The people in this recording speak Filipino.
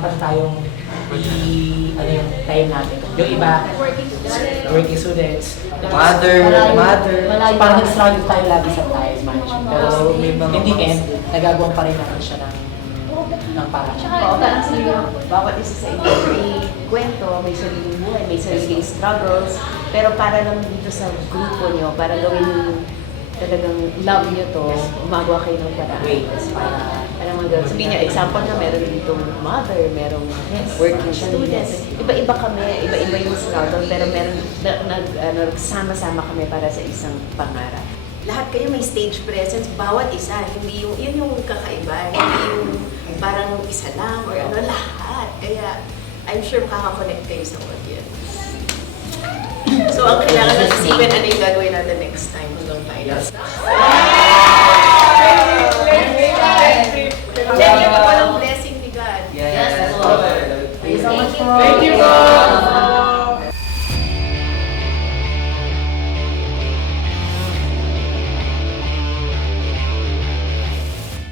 nahihirapan tayong ano yung time natin. Yung iba, working students, Mother. So, parang nag-struggle tayo lagi sa time management. Pero in the end, nagagawa pa rin natin siya ng parang. Oo, parang siguro, bawat isa sa inyo may kwento, may sariling buhay, may sariling struggles. Pero para lang dito sa grupo nyo, para gawin talagang love nyo to, gumagawa kayo ng paraan. Para mga sabihin nyo, example na meron ditong mother, merong working students. Iba-iba kami, iba-iba yung struggle, pero meron nagsama-sama kami para sa isang pangarap. Lahat kayo may stage presence, bawat isa. Hindi yung, yun yung kakaiba. Hindi yung parang isa lang or ano, lahat. Kaya, I'm sure makaka-connect kayo sa audience. So, ang kailangan na isipin, ano yung gagawin natin next time hanggang finals.